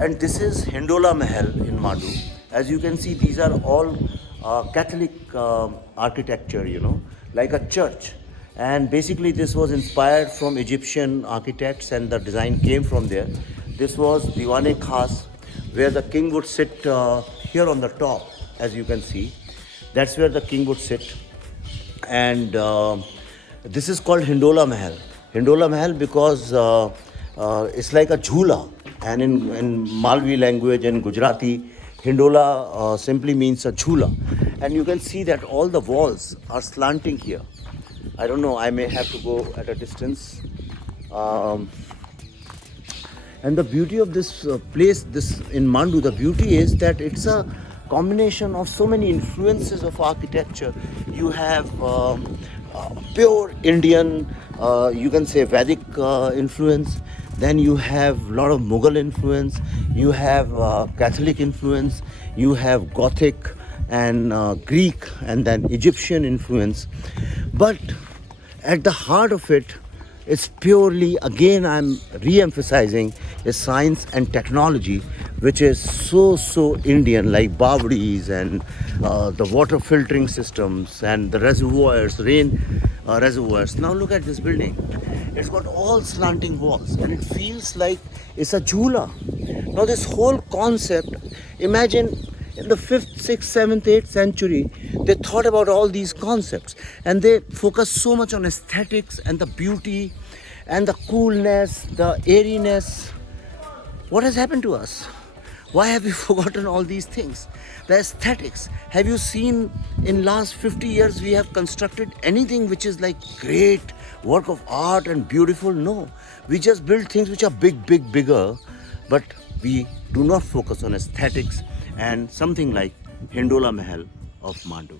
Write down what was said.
And this is Hindola Mahal in Mandu. As you can see, these are all Catholic architecture, like a church. And basically, this was inspired from Egyptian architects, and the design came from there. This was Diwane Khas, where the king would sit here on the top, as you can see. That's where the king would sit. And this is called Hindola Mahal. Hindola Mahal because it's like a jhula, and in Malvi language and Gujarati, Hindola simply means a jhula. And you can see that all the walls are slanting here. I don't know, I may have to go at a distance. And the beauty of this place, this in Mandu, the beauty is that it's a combination of so many influences of architecture. You have pure Indian, you can say Vedic influence. Then you have a lot of Mughal influence. You have Catholic influence. You have Gothic and Greek, and then Egyptian influence. But at the heart of it, it's purely, again, I'm re-emphasizing, is science and technology, which is so Indian, like Bavadis and the water filtering systems and the reservoirs, rain reservoirs. Now look at this building. It's got all slanting walls, and it feels like it's a jhula. Now this whole concept, imagine in the 5th, 6th, 7th, 8th century, they thought about all these concepts, and they focused so much on aesthetics and the beauty and the coolness, the airiness. What has happened to us? Why have we forgotten all these things? The aesthetics. Have you seen in last 50 years we have constructed anything which is like great work of art and beautiful? No. We just build things which are bigger, but we do not focus on aesthetics and something like Hindola Mahal of Mandu.